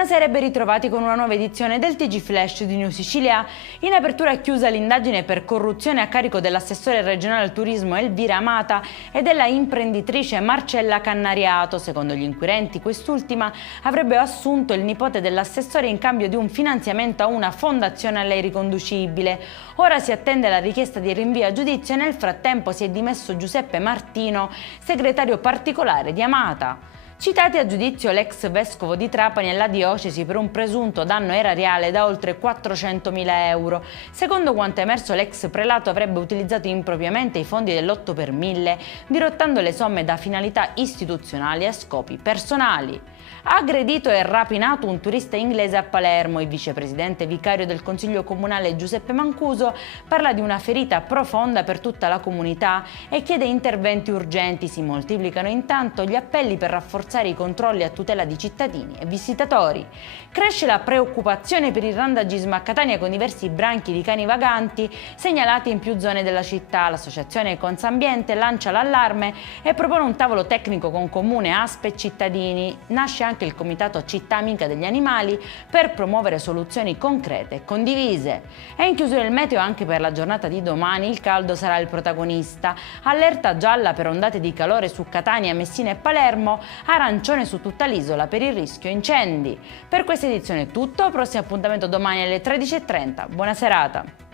Buonasera e ben ritrovati con una nuova edizione del TG Flash di New Sicilia. In apertura è chiusa l'indagine per corruzione a carico dell'assessore regionale al turismo Elvira Amata e della imprenditrice Marcella Cannariato. Secondo gli inquirenti, quest'ultima avrebbe assunto il nipote dell'assessore in cambio di un finanziamento a una fondazione a lei riconducibile. Ora si attende la richiesta di rinvio a giudizio e nel frattempo si è dimesso Giuseppe Martino, segretario particolare di Amata. Citati a giudizio l'ex vescovo di Trapani e la diocesi per un presunto danno erariale da oltre 400.000 euro. Secondo quanto emerso, l'ex prelato avrebbe utilizzato impropriamente i fondi dell'8 per 1000, dirottando le somme da finalità istituzionali a scopi personali. Aggredito e rapinato un turista inglese a Palermo. Il vicepresidente vicario del Consiglio Comunale Giuseppe Mancuso parla di una ferita profonda per tutta la comunità e chiede interventi urgenti. Si moltiplicano intanto gli appelli per rafforzare i controlli a tutela di cittadini e visitatori. Cresce la preoccupazione per il randagismo a Catania con diversi branchi di cani vaganti segnalati in più zone della città. L'associazione Consambiente lancia l'allarme e propone un tavolo tecnico con comune, ASP e cittadini. Nasce anche il comitato Città Amica degli Animali per promuovere soluzioni concrete e condivise. È in chiusura il meteo anche per la giornata di domani. Il caldo sarà il protagonista. Allerta gialla per ondate di calore su Catania, Messina e Palermo, arancione su tutta l'isola per il rischio incendi. Per questa edizione è tutto, prossimo appuntamento domani alle 13:30. Buona serata!